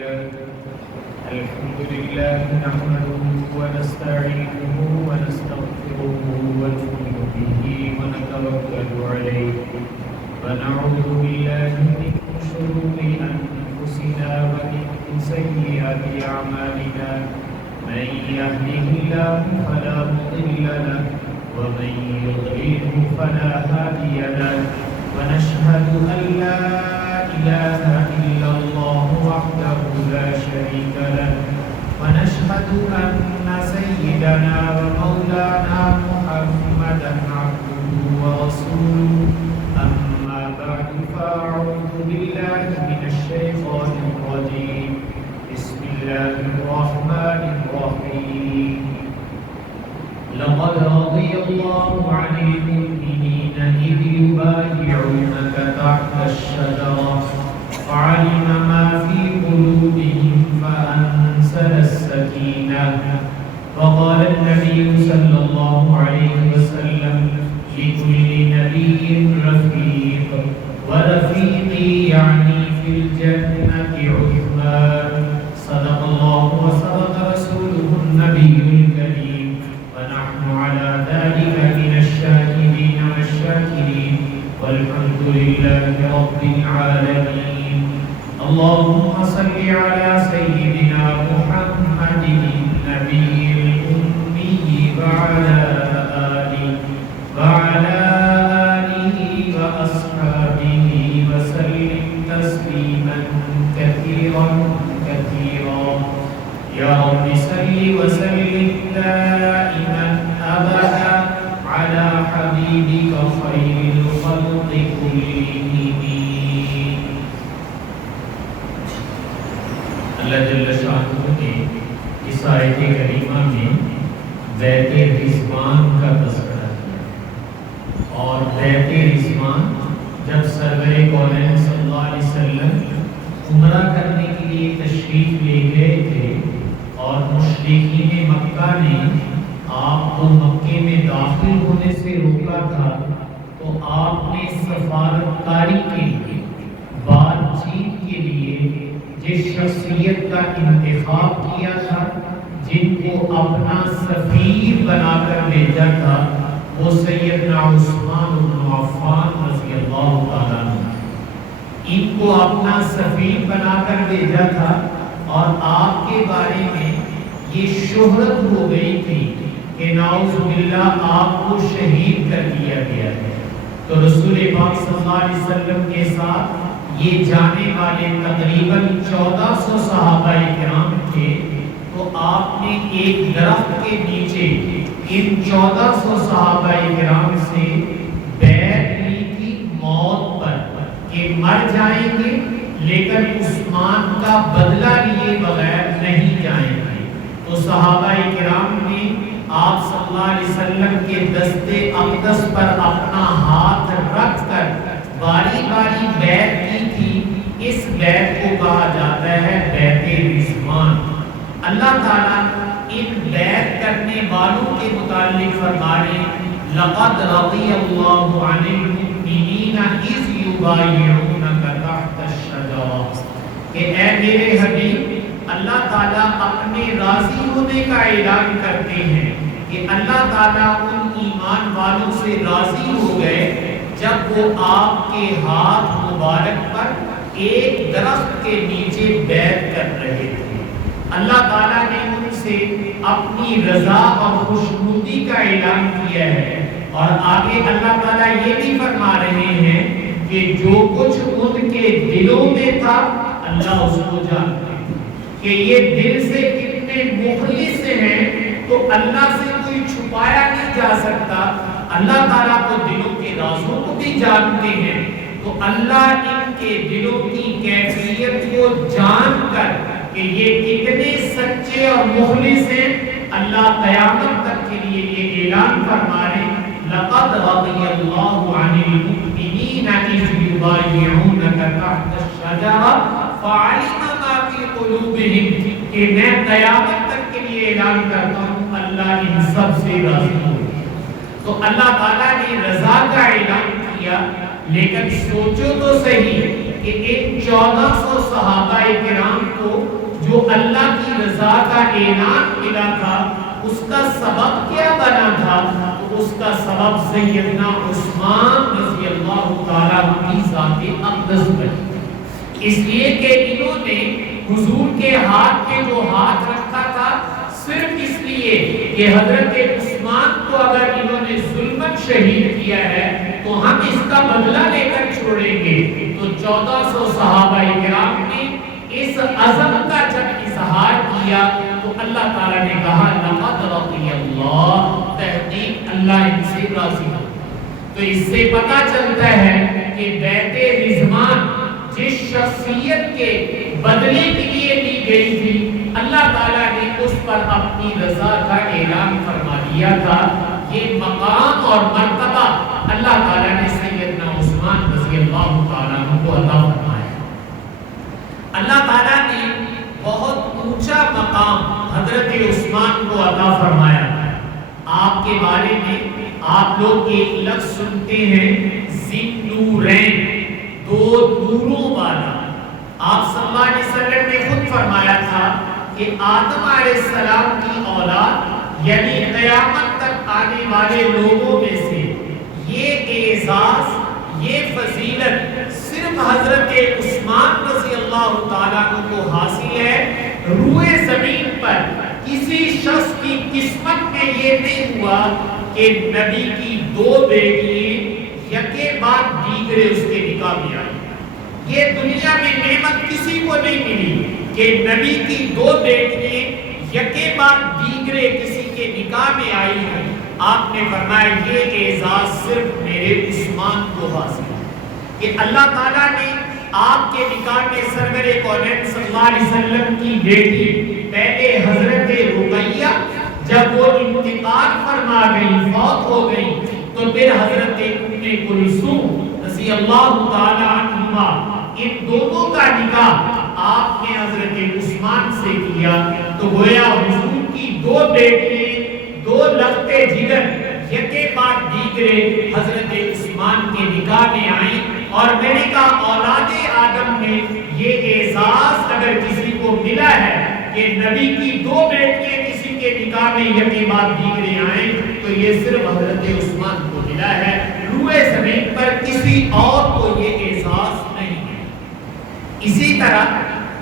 الحمد لله نحمده ونستعينه ونستغفره ونؤمن به ونتوكل عليه ونعوذ بالله من شرور أنفسنا ومن سيئات أعمالنا من يهده الله فلا مضل له ومن يضلله فلا هادي له ونشهد أن لا إله إلا الله وحده لا شريك له ونشهد أن سيدنا ومولانا محمدا عبده ورسوله أما بعد فأعوذ بالله من الشيطان الرجيم بسم الله الرحمن الرحيم لقد رضي الله عن المؤمنين إذ يبايعونك تحت الشجرة فعلم ما في قلوبهم فأنزل السكينة وقال النبي صلى الله عليه وسلم لكل نبي رفيق ورفيقي يعني في الجنة عثمان صدق الله وصدق رسوله النبي الكريم ونحن على ذلك من الشاهدين والشاكرين والحمد لله رب العالمين اللهم صل على سيدنا محمد النبي الأمي وعلى آله وأصحابه وسلم تسليما كثيرا كثيرا يا رب صل وسلم دائما أبدا على حبيبك خير الخلق كلهم اللہ جل شانہ نے اس آیت کریمہ میں بیعت رضوان کا تذکرہ کیا اور بیعت رضوان جب سرور کونین صلی اللہ علیہ وسلم عمرہ کرنے کے لیے تشریف لے گئے تھے اور مشرکین مکہ نے آپ کو مکے میں داخل ہونے سے روکا تھا تو آپ نے سفارتکاری کے لیے بات چیت کے لیے جس شخصیت کا انتخاب کیا تھا جن کو اپنا سفیر بنا کر بھیجا تھا وہ سیدنا عثمان بن عفان رضی اللہ تعالیٰ عنہ ان کو اپنا سفیر بنا کر بھیجا تھا اور آپ کے بارے میں یہ شہرت ہو گئی تھی کہ نعوذ باللہ آپ کو شہید کر دیا گیا ہے تو رسول پاک صلی اللہ علیہ وسلم کے ساتھ یہ جانے والے تقریباً 1400 صحابہ کرام تھے تو آپ نے ایک درخت کے نیچے ان 1400 صحابہ کرام سے بیعت لی تھی موت پر کہ مر جائیں گے لیکن عثمان کا بدلہ لیے بغیر نہیں جائیں گے تو صحابہ کرام نے آپ صلی اللہ علیہ وسلم کے دستے اقدس پر اپنا ہاتھ رکھ کر باری باری بیعت کی تھی اس بیعت کو کہا جاتا ہے بیعت رضوان اللہ تعالیٰ ان بیعت کرنے والوں کے متعلق فرما رہے ہیں لقد رضی اللہ عن المؤمنین اذ یبایعونک تحت الشجرہ کہ اے میرے حبیب اللہ تعالیٰ اپنے راضی ہونے کا اعلان کرتے ہیں کہ اللہ تعالیٰ ان ایمان والوں سے راضی ہو گئے جب وہ آپ کے ہاتھ مبارک پر ایک درخت کے نیچے بیعت کر رہے تھے اللہ تعالیٰ نے ان سے اپنی رضا اور خوشنودی کا اعلان کیا ہے اور آگے اللہ تعالیٰ یہ بھی فرما رہے ہیں کہ جو کچھ ان کے دلوں میں تھا اللہ اس کو جانتے ہیں کہ یہ دل سے کتنے مخلص ہیں تو اللہ سے کوئی چھپایا نہیں جا سکتا اللہ تعالیٰ کو دلوں کے رازوں کو بھی جانتے ہیں تو اللہ ان کے دلوں کی کیفیت کو جان کر کہ یہ کتنے سچے اور مخلص ہیں اللہ قیامت تک کے لیے یہ اعلان فرما رہے لقد رضی اللہ عن المؤمنین اذ یبایعونک تحت الشجرہ فعلم ما فی قلوبہم کہ میں قیامت تک کے لیے اعلان کرتا ہوں اللہ ان سب سے راضی ہو تو اللہ تعالیٰ نے رضا کا اعلان کیا لیکن سوچو تو صحیح کہ ان 1400 صحابہ کرام کو جو اللہ کی رضا کا اعلان ملا تھا اس کا سبب کیا بنا تھا؟ تو اس کا سبب سیدنا عثمان رضی اللہ تعالیٰ کی ذات اقدس بنی، اس لیے کہ انہوں نے حضور کے ہاتھ میں جو ہاتھ رکھا تھا صرف اس لیے کہ حضرت عثمان کو اگر انہوں نے ظلمن شہید کیا ہے تو ہم اس کا بدلہ لے کر چھوڑیں گے۔ تو 1400 صحابہ کرام نے اس عزم کا جب اظہار کیا تو اللہ تعالیٰ نے کہا لقد رضی اللہ، تحقیق اللہ ان سے راضی ہو۔ تو اس سے پتہ چلتا ہے کہ بیعت رضوان جس شخصیت کے بدلے کے لیے لی گئی تھی، اللہ تعالیٰ نے اس پر اپنی رضا کا اعلان فرما دیا تھا۔ یہ مقام اور مرتبہ اللہ تعالیٰ نے سیدنا عثمان رضی اللہ تعالیٰ عنہ کو عطا فرمایا۔ اللہ تعالیٰ نے بہت اونچا مقام حضرت عثمان کو عطا فرمایا۔ آپ کے بارے میں آپ لوگ ایک لفظ سنتے ہیں ذی نورین، دو نوروں والا۔ آپ صلی اللہ علیہ وسلم نے خود فرمایا تھا کہ آدم علیہ السلام کی اولاد یعنی قیامت تک آنے والے لوگوں میں سے یہ اعزاز، یہ فضیلت صرف حضرت عثمان رضی اللہ تعالیٰ عنہ کو حاصل ہے۔ روئے زمین پر کسی شخص کی قسمت میں یہ نہیں ہوا کہ نبی کی دو بیٹیاں یکے بعد دیگرے اس کے نکاح میں آئی۔ یہ دنیا میں نعمت کسی کو نہیں ملی کہ نبی کی دو بیٹیاں یکے بعد دیگرے کسی کے نکاح میں آئی ہیں۔ آپ نے فرمایا یہ اعزاز صرف میرے عثمان کو حاصل ہے کہ اللہ تعالیٰ نے آپ کے نکاح میں سرور کونین صلی اللہ علیہ وسلم کی بیٹی پہلے حضرت رقیہ جب وہ انتقال فرما گئی، فوت ہو گئی، تو پھر حضرت ام کلثوم رضی اللہ تعالی عنہما، ان دونوں کا نکاح آپ نے حضرت عثمان سے کیا۔ تو گویا حضور کی دو بیٹیاں، دو لگتے جگر یکے بعد دیگرے حضرت عثمان کے نکاح میں آئیں۔ اور میں نے کہا اولاد آدم میں یہ اعزاز اگر کسی کو ملا ہے کہ نبی کی دو بیٹیاں کسی کے نکاح میں یکے بعد دیگرے آئیں، تو یہ صرف حضرت عثمان کو ملا ہے۔ روئے زمین پر کسی اور کو یہ اعزاز نہیں ہے۔ اسی طرح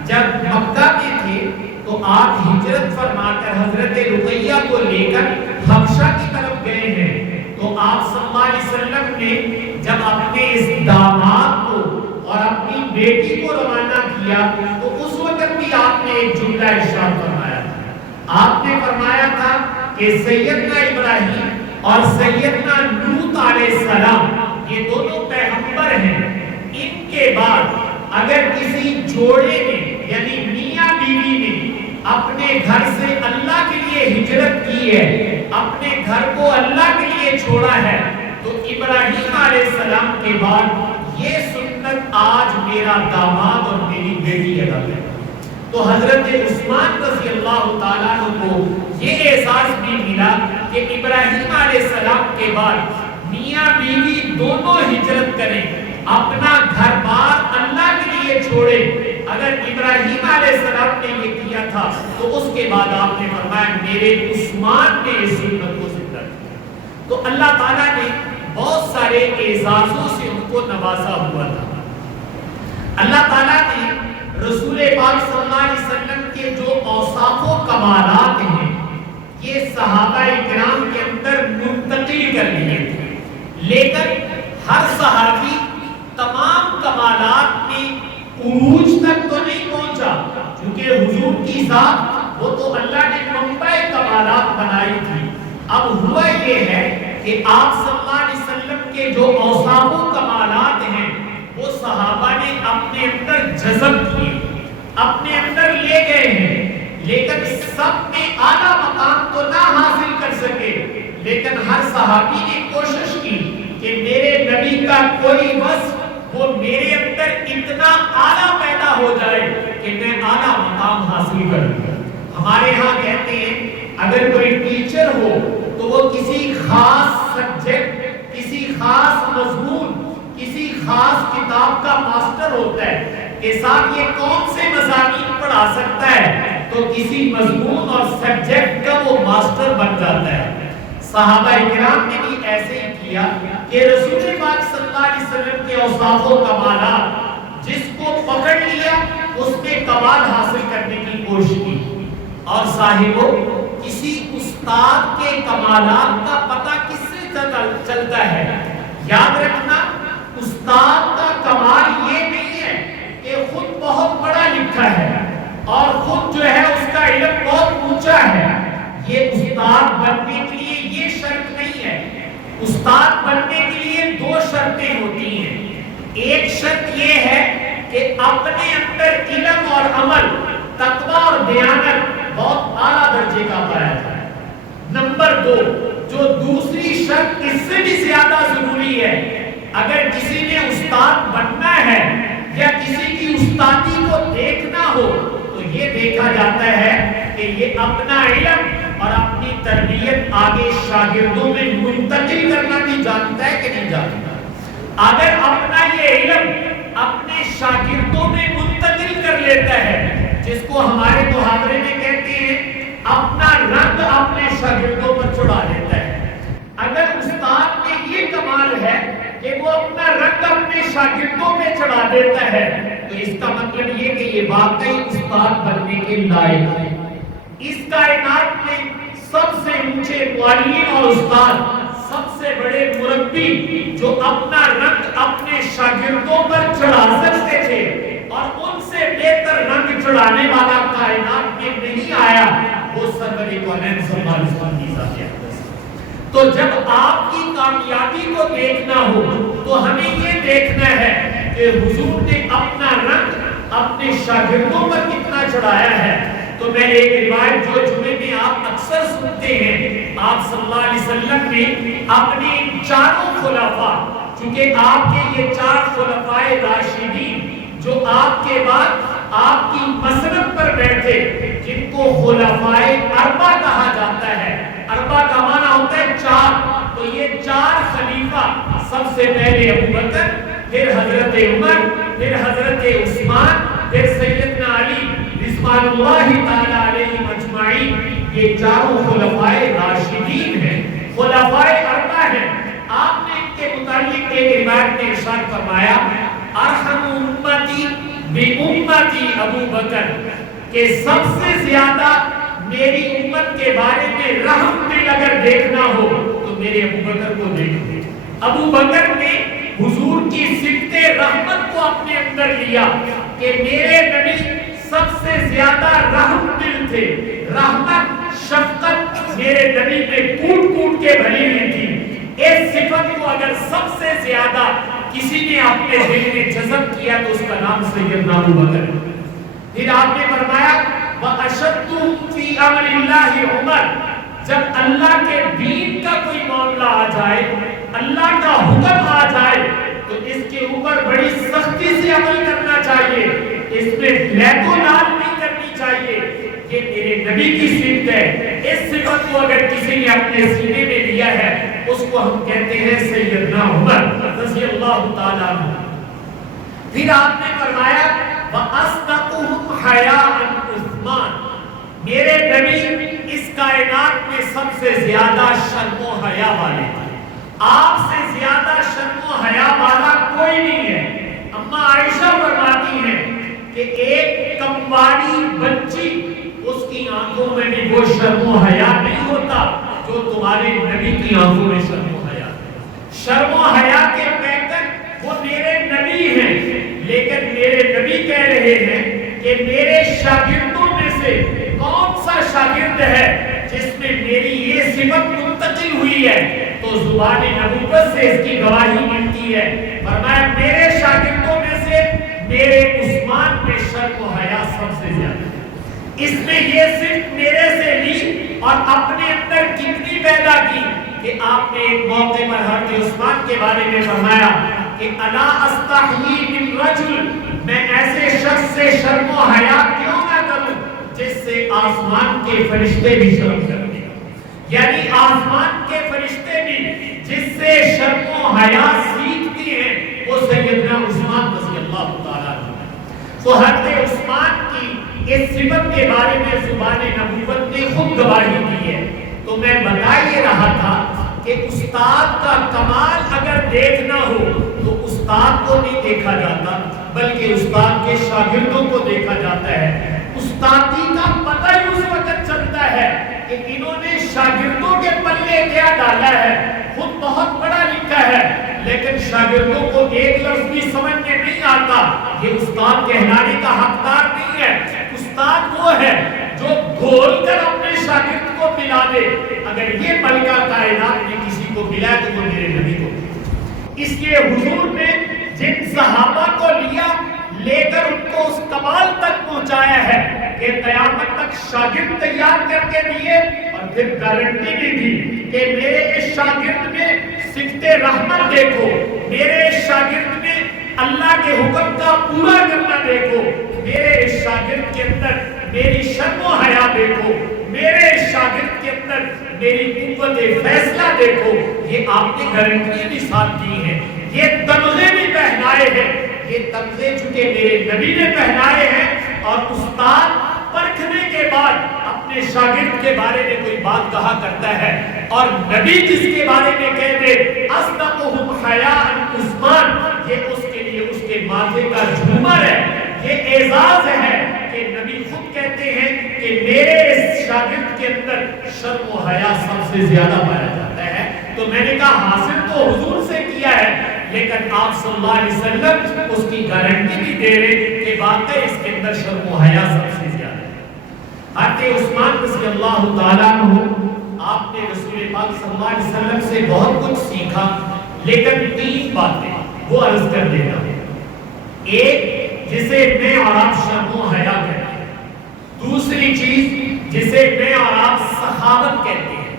جب مکہ میں تھے تو آپ ہجرت فرما کر حضرت رقیہ کو لے کر حبشہ کی طرف گئے ہیں۔ تو آپ صلی اللہ علیہ وسلم نے جب اپنے اس داماد کو اور اپنی بیٹی کو روانہ کیا تو اس وقت بھی آپ نے ایک جملہ ارشاد فرمایا تھا۔ آپ نے فرمایا تھا کہ سیدنا ابراہیم اور سیدنا لوط علیہ السلام یہ دونوں پیغمبر ہیں، ان کے بعد اگر کسی جوڑے نے یعنی میاں بیوی نے اپنے گھر سے اللہ کے لیے ہجرت کی ہے، اپنے گھر کو اللہ کے لیے چھوڑا ہے، تو ابراہیم علیہ السلام کے بعد یہ سنت آج میرا داماد اور میری بیٹی ادا کرے۔ تو حضرت عثمان رضی اللہ تعالیٰ عنہ کو یہ احساس بھی ملا کہ ابراہیم علیہ السلام کے بعد میاں بیوی دونوں ہجرت کریں، اپنا گھر بار اللہ کے لیے چھوڑیں۔ اگر ابراہیم علیہ السلام نے یہ کیا تھا تو اس کے بعد آپ نے فرمایا میرے عثمان نے اس سنت کو زندہ کیا۔ تو اللہ تعالیٰ نے بہت سارے اعزازوں سے ان کو نوازا ہوا تھا۔ اللہ تعالیٰ نے رسول پاک صلی اللہ علیہ وسلم کے جو اوصاف و کمالات ہیں یہ صحابہ کرام کے اندر منتقل کر لیے تھے، لیکن ہر صحابی تمام کمالات میں عروج تک تو نہیں پہنچا، کیونکہ حضور کی ذات وہ تو اللہ نے منبع کمالات بنائی تھی۔ اب ہوا یہ ہے کہ آپ صلی اللہ علیہ وسلم کے جو اوصاف و کمالات ہیں وہ صحابہ نے اپنے اندر جذب کیے، اپنے اندر لے گئے ہیں، لیکن سب میں اعلیٰ مقام تو نہ حاصل کر سکے، لیکن ہر صحابی نے کوشش کی کہ میرے نبی کا کوئی وصف وہ میرے اندر اتنا اعلیٰ پیدا ہو جائے کہ میں اعلیٰ مقام حاصل کروں۔ ہمارے ہاں کہتے ہیں اگر کوئی ٹیچر ہو تو وہ کسی خاص سبجیکٹ، کسی خاص مضمون، کسی خاص کتاب کا ماسٹر ہوتا ہے، کہ صاحب یہ کون سے مضامین پڑھا سکتا ہے، تو کسی مضمون اور سبجیکٹ کا وہ ماسٹر بن جاتا ہے۔ صحابہ کرام نے بھی ایسے ہی کیا کہ رسول پاک صلی اللہ علیہ وسلم کے اوصاف و کمالات جس کو پکڑ لیا اس میں کمال حاصل کرنے کی کوشش کی۔ اور صاحبوں، کسی استاد کے کمالات کا پتہ کس سے چلتا ہے؟ یاد رکھنا، استاد کا کمال یہ نہیں ہے کہ خود بہت بڑا لکھا ہے اور خود جو ہے اس کا علم بہت اونچا ہے۔ یہ استاد بننے کے لیے یہ شرط نہیں ہے۔ استاد بننے کے لیے دو شرطیں ہوتی ہیں۔ ایک شرط یہ ہے کہ اپنے اندر علم اور عمل، تقویٰ اور دیانت بہت اعلیٰ درجے کا پایا جائے۔ نمبر دو، جو دوسری شرط اس سے بھی زیادہ ضروری ہے، اگر کسی نے استاد بننا ہے یا کسی کی استادی کو دیکھنا ہو تو یہ دیکھا جاتا ہے کہ یہ اپنا علم اور اپنی تربیت آگے شاگردوں میں منتقل کرنا بھی جانتا ہے کہ نہیں جانتا۔ اگر اپنا یہ علم اپنے شاگردوں میں منتقل کر لیتا ہے، جس کو ہمارے محاورے میں کہتے ہیں اپنا رنگ اپنے شاگردوں پر چڑھا دیتا ہے، اگر استاد میں یہ کمال ہے کہ وہ اپنا رنگ اپنے شاگردوں پہ چڑھا دیتا ہے، تو اس کا مطلب یہ کہ یہ واقعی استاد بننے کے لائق ہے۔ اس کائنات میں سب سے اونچے معلم اور استاد، سب سے بڑے مربی جو اپنا رنگ اپنے شاگردوں پر چڑھا سکتے تھے اور ان سے بہتر رنگ چڑھانے والا کائنات میں نہیں آیا، وہ سرور کونین صلی اللہ علیہ وسلم کی ذات اقدس۔ تو جب آپ کی کامیابی کو دیکھنا ہو تو ہمیں یہ دیکھنا ہے کہ حضور نے اپنا رنگ اپنے شاگردوں پر کتنا چڑھایا ہے۔ تو میں ایک روایت جو جمعے میں آپ اکثر سنتے ہیں، آپ صلی اللہ علیہ وسلم نے اپنے چاروں خلفاء، چونکہ آپ کے یہ چار خلفائے راشدین جو آپ کے بعد آپ کی مسند پر بیٹھے، جن کو خلفائے اربع کہا جاتا ہے، اربع کا معنی ہوتا ہے چار، تو یہ چار خلیفہ، سب سے پہلے ابو بکر، پھر حضرت عمر، پھر حضرت عثمان، پھر سیدنا علی رضوان اللہ تعالی علیہ مجمعین، یہ چاروں خلفائے راشدین ہیں، خلفائے اربع ہیں۔ آپ نے ان کے متعلق ایک روایت میں ارشاد فرمایا، ارحم امتی بی امتی ابو بکر، کہ سب سے زیادہ میری امت کے بارے میں رحم دل اگر دیکھنا ہو تو میرے ابو بکر کو دیکھو۔ ابو بکر نے حضور کی صفت رحمت کو اپنے اندر لیا کہ میرے نبی سب سے زیادہ رحم دل تھے، رحمت شفقت میرے نبی میں کوٹ کوٹ کے بھری ہوئی تھی۔ اس صفت کو اگر سب سے زیادہ کسی نے اپنے دل میں جذب کیا تو اس کا نام سیدنا ابو بکر۔ پھر آپ نے فرمایا وَأَشَدُّ فِي أَمْرِ اللَّهِ عُمَرَ، جب اللہ کے دین کا کوئی معاملہ آ جائے، اللہ کا حکم آ جائے تو اس کے اوپر بڑی سختی سے عمل کرنا چاہیے، اس میں لیت و لال نہیں کرنی چاہیے۔ یہ میرے نبی کی صفت ہے۔ اس صفت کو اگر کسی نے اپنے سینے میں لیا ہے اس کو ہم کہتے ہیں سیدنا عمر رضی اللہ تعالیٰ عنہ۔ پھر آپ نے فرمایا وَأَصْدَقُهُمْ حَيَاءً عثمان، میرے نبی اس کائنات میں سب سے زیادہ شرم و حیا والے ہیں، آپ سے زیادہ شرم و حیا والا کوئی نہیں ہے۔ اما عائشہ فرماتی ہیں کہ ایک کمواڑی بچی، اس کی آنکھوں میں بھی وہ شرم و حیا نہیں ہوتا جو تمہارے نبی کی آنکھوں میں شرم و حیا ہے۔ شرم و حیا کے پیکر وہ میرے نبی ہیں، لیکن میرے نبی کہہ رہے ہیں کہ میرے شاگردوں میں سے کون سا شاگرد ہے جس میں میری یہ صفت منتقل ہوئی ہے، تو زبان نبوت سے اس کی گواہی ملتی ہے۔ فرمایا میرے شاگردوں میں سے میرے عثمان میں شرم و حیا سب سے زیادہ ہے۔ اس نے یہ صرف میرے سے لی اور اپنے اندر کتنی پیدا کی کہ آپ نے ایک موقع پر حضرت عثمان کے بارے میں فرمایا کہ الا استحیی من رجل، میں ایسے شخص سے شرم و حیا کیوں نہ کروں جس سے آسمان کے فرشتے بھی شرم کرتے ہیں، یعنی آسمان کے فرشتے بھی جس سے شرم و حیا سیکھتے ہیں وہ سیدنا عثمان رضی اللہ تعالیٰ عنہ۔ تو حضرت عثمان کی اس صفت کے بارے میں زبان نبوت نے خود گواہی دی ہے۔ تو میں بتا یہ رہا تھا کہ استاد کا کمال اگر دیکھنا ہو تو استاد کو نہیں دیکھا جاتا بلکہ استاد کے شاگردوں کو دیکھا جاتا ہے۔ استادی کا پتہ ہی اس وقت چلتا ہے کہ انہوں نے شاگردوں کے پلے کیا ڈالا ہے۔ خود بہت پڑھا لکھا ہے لیکن شاگردوں کو ایک لفظ بھی سمجھ میں نہیں آتا، یہ استاد کہلانے کا حقدار نہیں ہے۔ استاد وہ ہے جو گھول کر اپنے شاگرد کو پلا دے۔ اگر یہ ملکہ کائنات میں کسی کو ملا تو وہ میرے نبی کو۔ اس لیے حضور نے جن صحابہ کو لے کر ان کو اس کمال تک پہنچایا ہے کہ قیامت تک شاگرد تیار کر کے دیے اور پھر گارنٹی بھی دی کہ میرے اس شاگرد میں صفت رحمت دیکھو، میرے اس شاگرد میں اللہ کے حکم کا پورا کرنا دیکھو، میرے اس شاگرد کے اندر میری شرم و حیا دیکھو، میرے اس شاگرد کے اندر میری قوت فیصلہ دیکھو۔ یہ آپ نے گارنٹی بھی ساتھ دی ہے، یہ تمغے بھی پہنائے ہیں، یہ تمغے چونکہ میرے نبی نے پہنائے ہیں۔ اور استاد پرکھنے کے بعد اپنے شاگرد کے بارے میں کوئی بات کہا کرتا ہے اور نبی جس کے بارے میں کہہ دے اصدقہم حیاء عثمان، یہ اس کے لیے اس کے ماتھے کا جھومر ہے، یہ اعزاز ہے کہ نبی خود کہتے ہیں کہ میرے اس شاگرد کے اندر شرم و حیا سب سے زیادہ پایا جاتا ہے۔ تو میں نے کہا حاصل تو حضور سے کیا ہے لیکن آپ صلی اللہ علیہ وسلم اس کی گارنٹی بھی دے رہے کہ واقعی اس کے اندر شرم و حیا سب سے زیادہ ہے۔ حضرت عثمان رضی اللہ تعالیٰ عنہ، آپ نے رسول پاک صلی اللہ علیہ وسلم سے بہت کچھ سیکھا لیکن تین باتیں وہ عرض کر دیتا ہوں۔ ایک جسے میں اور آپ شرم و حیا کہتے ہیں، دوسری چیز جسے میں اور آپ سخاوت کہتے ہیں،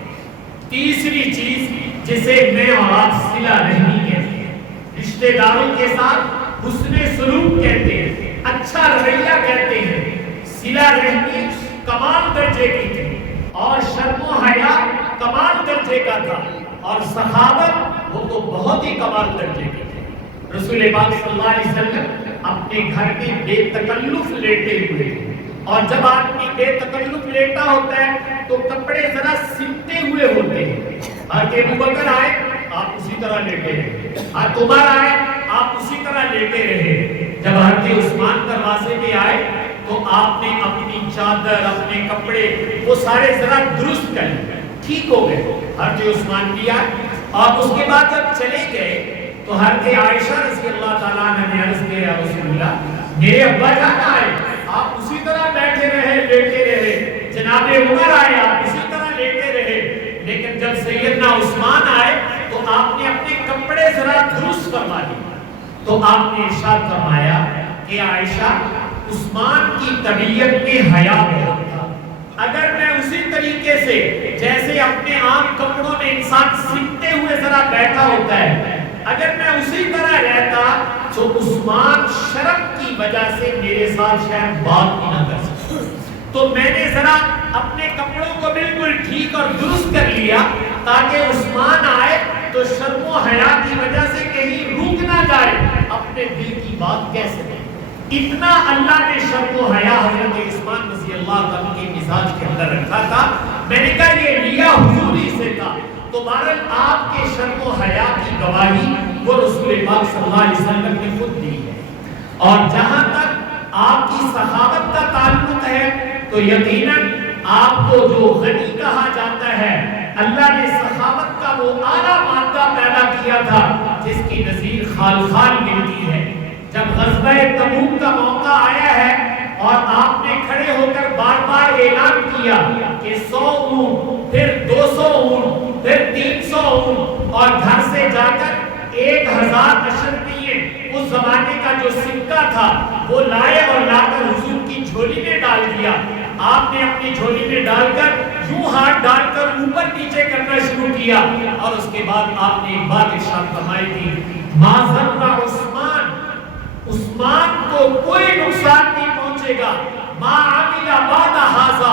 تیسری چیز جسے میں اور آپ صلہ رحمی کہتے ہیں، رشتہ داروں کے ساتھ حسن سلوک کہتے ہیں، اچھا رویہ کہتے ہیں۔ صلہ رحمی کمال درجے کی تھی اور شرم و حیا کمال درجے کا تھا اور سخاوت وہ تو بہت ہی کمال درجے کی تھی۔ رسول پاک صلی اللہ علیہ وسلم اپنے گھر میں بے تکلف لیٹے ہوئے تھے اور جب آدمی بے تکلف لیٹا ہوتا ہے تو کپڑے ذرا سمٹے ہوئے ہوتے ہیں۔ حضرت ابوبکر آئے آپ اسی طرح لیٹے رہے، حضرت عمر آئے آپ اسی طرح لیٹے رہے۔ جب حضرت عثمان دروازے میں آئے تو آپ نے اپنی چادر اپنے کپڑے وہ سارے ذرا درست کر لیے، ٹھیک ہو گئے۔ حضرت عثمان بھی آئے اور اس کے بعد جب چلے گئے تو حضرت عائشہ رضی اللہ تعالیٰ عنہ نے عرض کیا یا رسول اللہ میرے ابا جان آئے آپ اسی طرح بیٹھے رہے لیٹے رہے، جناب عمر آئے آپ اسی طرح لیٹے رہے، لیکن جب سیدنا عثمان آئے تو آپ نے اپنے کپڑے ذرا درست فرما دیے۔ تو آپ نے ارشاد فرمایا کہ عائشہ عثمان کی طبیعت میں حیا بہت تھا، اگر میں اسی طریقے سے جیسے اپنے عام کپڑوں میں انسان سمٹے ہوئے ذرا بیٹھا ہوتا ہے اگر میں اسی طرح رہتا تو عثمان شرم کی وجہ سے میرے ساتھ شاید بات بھی نہ کر سکتا۔ تو میں نے ذرا اپنے کپڑوں کو بالکل ٹھیک اور درست کر لیا تاکہ عثمان آئے تو شرم و حیا کی وجہ سے کہیں رک نہ جائے، اپنے دل کی بات کہہ سکے۔ اتنا اللہ نے شرم و حیا حضرت عثمان رضی اللہ عنہ کے مزاج کے اندر رکھا تھا۔ میں نے کہا یہ لیا حضوری سے تھا۔ تو بہرحال آپ کے شرم و حیا کی گواہی وہ رسول پاک صلی اللہ علیہ وسلم نے خود دی ہے۔ اور جہاں تک آپ کی سخاوت کا تعلق ہے تو یقیناً آپ کو جو غنی کہا جاتا ہے اللہ نے سخاوت کا وہ اعلیٰ مادہ پیدا کیا تھا جس کی نظیر خال خال ملتی ہے۔ جب غزوہ تبوک کا موقع آیا ہے اور آپ نے کھڑے ہو کر بار بار اعلان کیا کہ 100 اونٹ پھر 200 اونٹ پھر 300 اونٹ اور گھر سے جا کر 1000 اشرفیے اس زمانے کا جو سکہ تھا وہ لائے اور لا کر حضور کی جھولی میں ڈال دیا۔ آپ نے اپنی جھولی میں ڈال کر یوں ہاتھ ڈال کر اوپر نیچے کرنا شروع کیا اور اس کے بعد آپ نے ایک بات ارشاد فرمائی تھی ما ضر عثمان، عثمان کو کوئی نقصان نہیں پہنچے گا، ما عمل بعد ھذا،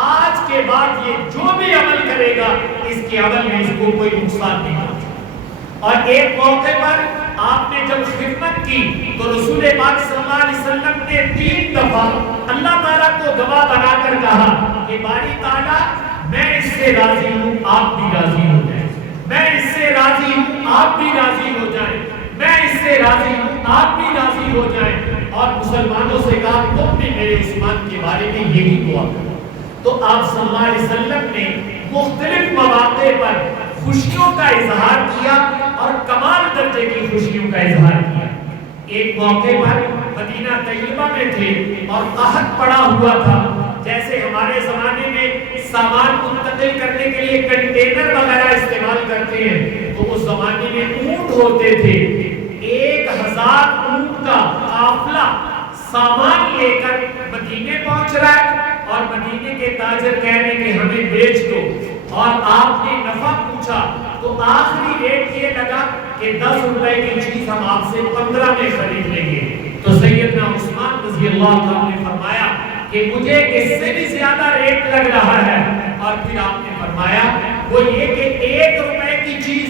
آج کے بعد یہ جو بھی عمل کرے گا اس کے عمل میں اس کو کوئی نقصان نہیں پہنچے گا۔ اور ایک موقع پر آپ نے جب خدمت کی تو رسول پاک صلی اللہ علیہ وسلم نے 3 دفعہ اللہ تعالیٰ کو گواہ بنا کر کہا کہ باری تعالیٰ میں اس سے راضی ہوں، آپ بھی راضی ہو جائیں، میں اس سے راضی ہوں، آپ بھی راضی ہو جائیں، میں اس سے راضی ہوں، آپ بھی راضی ہو جائیں۔ اور مسلمانوں سے کہا تم بھی میرے عثمان کے بارے میں یہی دعا کرو۔ تو آپ صلی اللہ علیہ وسلم نے مختلف مواقع پر خوشیوں کا اظہار کیا اور کمال درجے کی خوشیوں کا اظہار کیا۔ ایک موقع پر مدینہ طیبہ میں تھے اور قحط پڑا ہوا تھا، جیسے ہمارے زمانے میں سامان منتقل کرنے کے لیے کنٹینر وغیرہ استعمال کرتے ہیں، تو اس زمانے میں اونٹ ہوتے تھے۔ 1000 اونٹ کا قافلہ سامان لے کر مدینے پہنچ رہا ہے اور مدینے کے تاجر کہہ رہے ہیں کہ ہمیں بیچ دو، اور آپ نے نفع پوچھا تو آخری ریٹ یہ لگا کہ 10 روپے کی چیز ہم آپ سے 15 میں خرید لیں گے۔ تو سیدنا عثمان رضی اللہ عنہ نے فرمایا کہ مجھے اس سے بھی زیادہ ریٹ لگ رہا ہے، اور پھر آپ نے فرمایا وہ یہ کہ 1 روپے کی چیز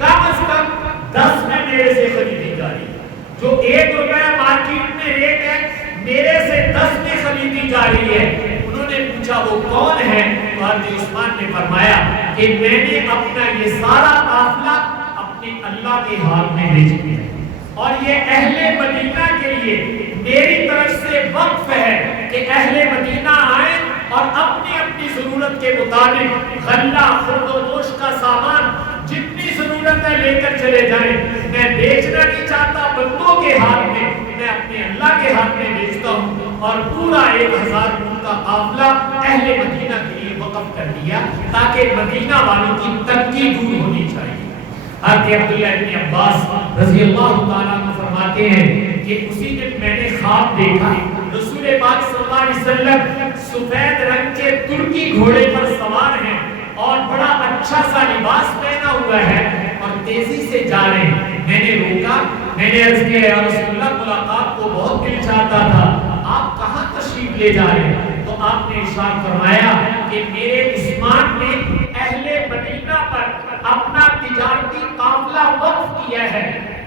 کم از کم 10 میں میرے سے خریدی جا رہی ہے، جو 1 روپے مارکیٹ میں ریٹ ہے میرے سے 10 میں خریدی جا رہی ہے۔ انہوں نے پوچھا وہ کون ہے؟ تو حضرت عثمان نے فرمایا کہ میں نے اپنا یہ سارا قافلہ اپنے اللہ کے ہاتھ میں بیچ دیا، اور یہ اہل مدینہ کے لیے میری طرف سے وقف ہے کہ اہل مدینہ آئیں اور اپنی اپنی ضرورت کے مطابق غلہ، خرد و نوش کا سامان جتنی ضرورت ہے لے کر چلے جائیں۔ میں بیچنا نہیں چاہتا بندوں کے ہاتھ میں، میں اپنے اللہ کے ہاتھ میں بیچتا ہوں، اور پورا 1000 اونٹ کا قافلہ اہل مدینہ کے لیے وقف کر دیا تاکہ مدینہ والوں کی تنگی دور ہونی چاہیے۔ حضرت عبداللہ ابن عباس رضی اللہ تعالیٰ عنہ فرماتے ہیں کہ اسی دن میں نے خواب دیکھا، رسول پاک صلی اللہ علیہ وسلم سفید رنگ کے ترکی گھوڑے پر سوار ہیں اور بڑا اچھا سا لباس پہنا ہوا ہے اور تیزی سے جا رہے ہیں۔ میں نے روکا، میں نے عرض کیا یا رسول اللہ ملاقات کو بہت دل چاہتا تھا، آپ کہاں تشریف لے جا رہے ہیں؟ تو آپ نے ارشاد فرمایا کہ میرے عثمان نے اہل مدینہ پر اپنا تجارتی قافلہ وقف کیا ہے،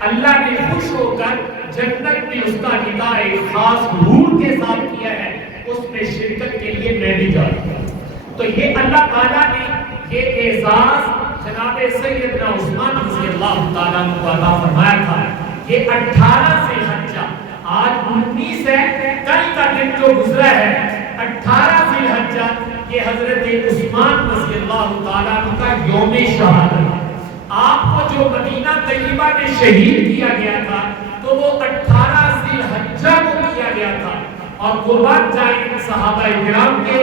اللہ نے خوش ہو کر جنت میں اس کا نکاح ایک خاص حور کے ساتھ کیا ہے، اس میں شرکت کے لیے میں بھی جا رہا ہوں۔ تو یہ اللہ تعالیٰ نے یہ اعزاز جناب سیدنا عثمان رضی اللہ تعالیٰ عنہ کو عطا فرمایا تھا۔ یہ 18 ذی الحجہ، آج 19 ہے، کل کا دن جو گزرا ہے 18 ذی الحجہ، یہ حضرت عثمان رضی اللہ تعالیٰ عنہ کا یوم شہادت ہے۔ آپ کو جو مدینہ طیبہ میں شہید کیا گیا تھا تو وہ 18 ذی الحجہ کو کیا گیا تھا، اور قربان جائیں صحابہ کرام کے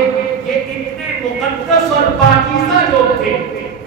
یہ اتنے مقدس اور پاکیزہ لوگ تھے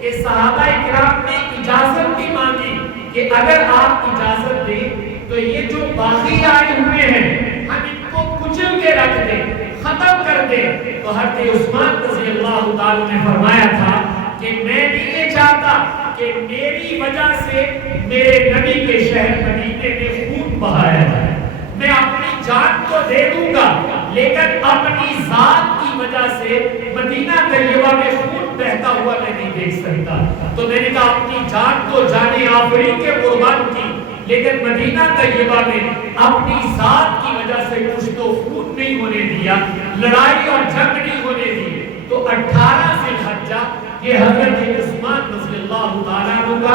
کہ صحابہ کرام نے اجازت بھی مانگی کہ اگر آپ اجازت دیں تو یہ جو باقی آئے ہوئے ہیں ہم ان کو کچل کے رکھ دیں، ختم کر دیں۔ تو حضرت عثمان رضی اللہ تعالیٰ نے فرمایا تھا کہ میں نہیں یہ چاہتا کہ میری وجہ سے میرے نبی کے شہر مدینے میں خون بہایا جائے، میں اپنی جان تو دے دوں گا لیکن اپنی ذات کی وجہ سے مدینہ طیبہ میں خون بہتا ہوا میں نہیں دیکھ سکتا۔ تو میں نے کہا اپنی جان تو جان آفرین کے قربان کی، لیکن مدینہ طیبہ میں اپنی ذات کی وجہ سے کچھ تو خون نہیں ہونے دیا، لڑائی اور جنگ نہیں ہونے دی۔ تو 18 ذی الحجہ یہ حضرت عثمان رضی اللہ تعالیٰ عنہ کا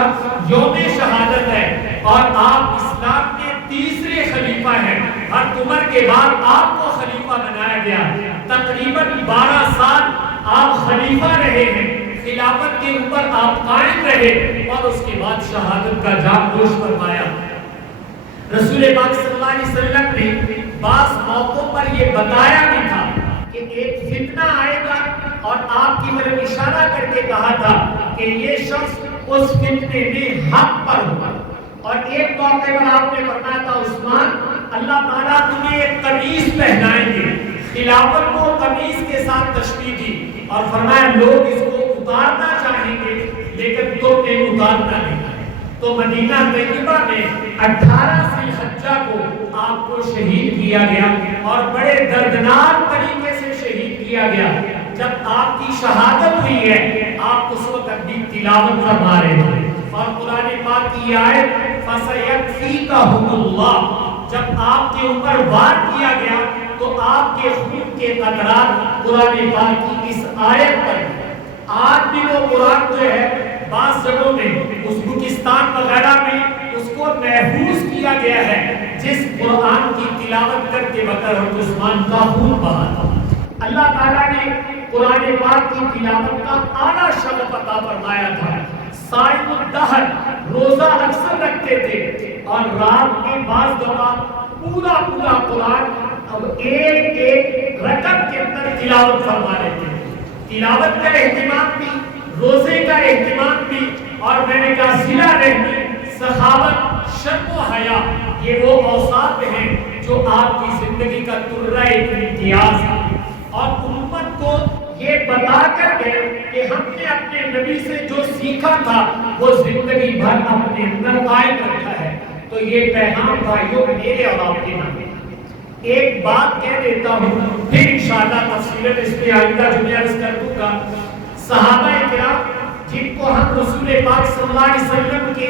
یوم شہادت ہے، اور آپ اسلام کے تیسرے خلیفہ ہیں۔ حضرت عمر کے بعد آپ کو خلیفہ بنایا گیا، تقریباً 12 سال آپ خلیفہ رہے ہیں، خلافت کے اوپر آپ قائم رہے، اور اس کے بعد شہادت کا جام نوش فرمایا۔ رسول پاک صلی اللہ علیہ وسلم نے بعض موقعوں پر یہ بتایا بھی تھا کہ ایک فتنہ آئے گا، اور آپ کی طرف اشارہ کر کے کہا تھا کہ یہ شخص اس فتنے میں حق پر ہوگا۔ اور ایک موقع پر آپ نے فرمایا تھا عثمان اللہ تعالیٰ تمہیں ایک قمیص پہنائیں گے، خلافت کو قمیص کے ساتھ تشبیہ دی، اور فرمایا لوگ اس کو اتارنا چاہیں گے لیکن تم نے اتارنا نہیں۔ تو مدینہ طیبہ میں 18 ذی الحجہ کو آپ کو شہید کیا گیا، اور بڑے دردناک طریقے سے شہید کیا گیا۔ جب آپ کی شہادت ہوئی ہے آپ اس وقت بھی تلاوت فرما رہے تھے، اور قرآن پاک کی آیت فَسَيَكْفِيكَهُمُ اللَّهُ، جب آپ کے اوپر وار کیا گیا تو آپ کے خون کے قطرات قرآن پاک کی اس آیت پر، آج بھی وہ قرآن جو ہے بعض جگہوں میں ازبکستان وغیرہ میں اس کو محفوظ کیا گیا ہے، جس قرآن کی تلاوت کرتے وقت حضرت عثمان کا خون بہا تھا۔ اللہ تعالیٰ نے قرآن پاک کی تلاوت کا اعلیٰ شرف عطا فرمایا تھا۔ صائم الدہر روزہ اکثر رکھتے تھے اور رات میں بعض دفعہ پورا قرآن اب ایک رکعت کے اندر تلاوت فرما لیتے ہیں۔ تلاوت کا اہتمام بھی، روزے کا اہتمام بھی، اور میں نے کہا صلہ رحمی، سخاوت، شرم و حیا، یہ وہ اوصاف ہیں جو آپ کی زندگی کا ترہ امتیاز ہے، اور امت کو یہ بتا کر گئے کہ ہم نے اپنے نبی سے جو سیکھا تھا وہ زندگی بھر اپنے اندر قائم رکھا ہے۔ تو یہ پیغام بھائیوں میرے اور آپ کے نام ہے۔ ایک بات کہہ دیتا ہوں، پھر انشاءاللہ تفصیلاً اس پہ آئندہ جمعہ عرض کر دوں گا۔ صحابہ کرام جن کو ہم رسول پاک صلی اللہ علیہ وسلم کے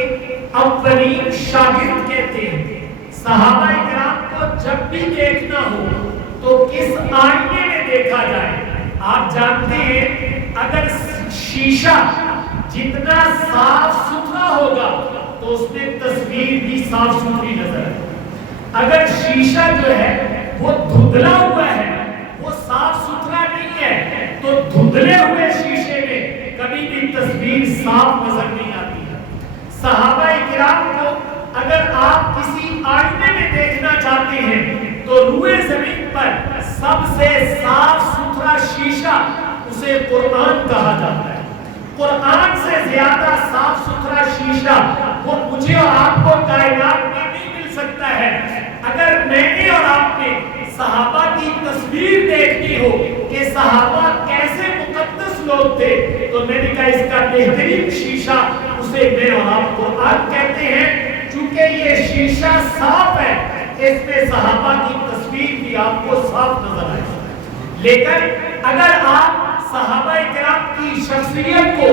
اولین شاگرد کہتے ہیں، صحابہ کرام کو جب بھی دیکھنا ہو تو کس آئینے میں دیکھا جائے؟ آپ جانتے ہیں اگر شیشہ جتنا صاف ستھرا ہوگا تو اس میں تصویر بھی صاف ستھری نظر آئے۔ اگر شیشہ جو ہے وہ دھندلا ہوا ہے، وہ صاف ستھرا نہیں ہے، تو دھندلے ہوئے شیشے میں کبھی بھی تصویر صاف نظر نہیں آتی ہے۔ صحابہ کرام کو اگر آپ کسی آئینے میں دیکھنا چاہتے ہیں تو روئے زمین پر سب سے صاف ستھرا شیشہ اسے قرآن کہا جاتا ہے۔ قرآن سے زیادہ صاف ستھرا شیشہ وہ مجھے اور آپ کو کائنات میں نہیں مل سکتا ہے۔ اگر میں نے اور آپ نے صحابہ کی تصویر دیکھنی ہو کہ صحابہ کیسے مقدس لوگ تھے تو میں نے کہا اس کا بہترین شیشہ اسے میں اور آپ قرآن کہتے ہیں۔ چونکہ یہ شیشہ صاف ہے، اس میں صحابہ کی تصویر بھی آپ کو صاف نظر آئے۔ لیکن اگر آپ صحابہ کرام کی شخصیت کو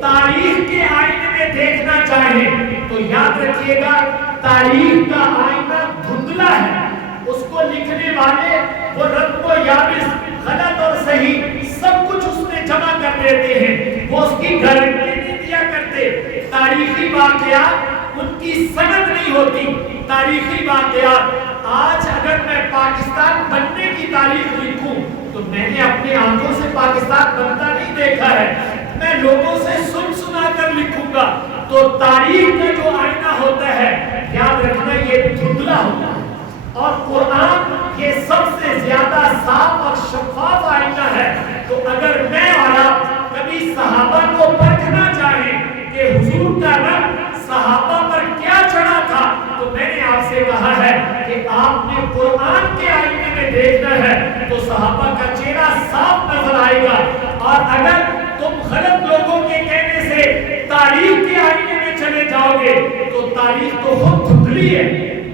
تاریخ کے آئینے میں دیکھنا چاہیں تو یاد رکھیے گا تاریخ کا آئینہ دھندلا ہے۔ اس کو لکھنے والے وہ رنگ و یابس، غلط اور صحیح سب کچھ اس میں جمع کر دیتے ہیں، وہ اس کی گارنٹی نہیں دیا کرتے۔ تاریخی واقعات ان کی سند نہیں ہوتی۔ تاریخی واقعات آج اگر میں پاکستان بننے کی تاریخ لکھوں تو میں نے اپنے آنکھوں سے پاکستان بنتا نہیں دیکھا ہے، میں لوگوں سے سن سنا کر لکھوں گا۔ تو تاریخ کا جو آئینہ ہوتا ہے یاد رکھنا یہ دھندلا ہوتا ہے، اور قرآن یہ سب سے زیادہ صاف اور شفاف آئینہ ہے۔ تو اگر میں اور آپ کبھی صحابہ کو پرکھنا چاہیں کہ حضور کا رنگ صحابہ پر کیا چڑھا تھا تو میں نے آپ سے کہا ہے کہ آپ نے قرآن کے آئینے میں دیکھنا ہے تو صحابہ کا چہرہ صاف نظر آئے گا۔ اور اگر تم غلط لوگوں کے کہنے سے تاریخ کے آئینے میں چلے جاؤ گے تو تاریخ تو خود دھندلی ہے،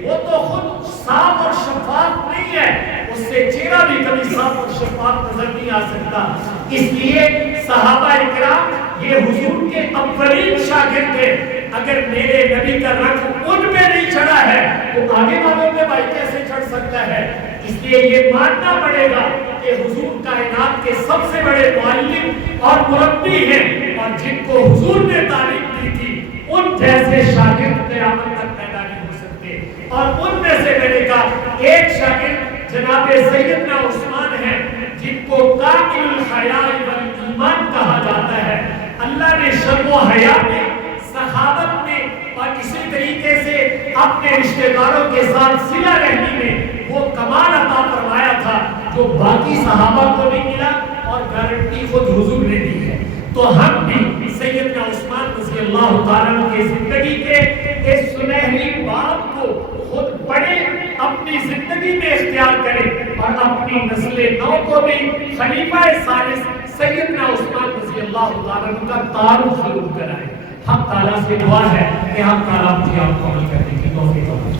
وہ تو خود صاف اور شفاف نہیں ہے، اس سے چہرہ بھی کبھی صاف اور شفاف نظر نہیں آ سکتا۔ اس لیے صحابہ کرام یہ حضور کے اولین شاگرد تھے۔ اگر میرے نبی کا رنگ ان پہ نہیں چڑھا ہے تو آگے والوں پہ بھائی کیسے چڑھ سکتا ہے؟ اس لیے یہ ماننا پڑے گا کہ حضور کائنات کے سب سے بڑے معلم اور مربی ہیں، اور جن کو حضور نے تعلیم دی تھی ان جیسے شاگرد قیامت تک پیدا نہیں ہو سکتے۔ اور ان میں سے میں نے کہا ایک شاگرد جناب سیدنا عثمان ہیں جن کو کامل الحیاء والایمان کہا جاتا ہے۔ اللہ نے شرم و حیا میں، سخاوت میں، اور اسی طریقے سے اپنے رشتہ داروں کے ساتھ صلہ رحمی میں وہ کمال عطا فرمایا تھا جو باقی صحابہ کو نہیں ملا، اور گارنٹی خود حضور نے دی ہے۔ تو ہم بھی سیدنا عثمان رضی اللہ تعالیٰ عنہ کی زندگی کے اس سنہری باب کو خود پڑھیں، اپنی زندگی میں اختیار کریں، اور اپنی نسل نو کو بھی خلیفہ ثالث سیدنا عثمان رضی اللہ تعالیٰ عنہ کا تعارف ضرور کرائیں۔ حق تعالیٰ سے دعا ہے کہ حق تعالیٰ مجھے آپ کو عمل کرنے کی توفیق عطا فرمائے۔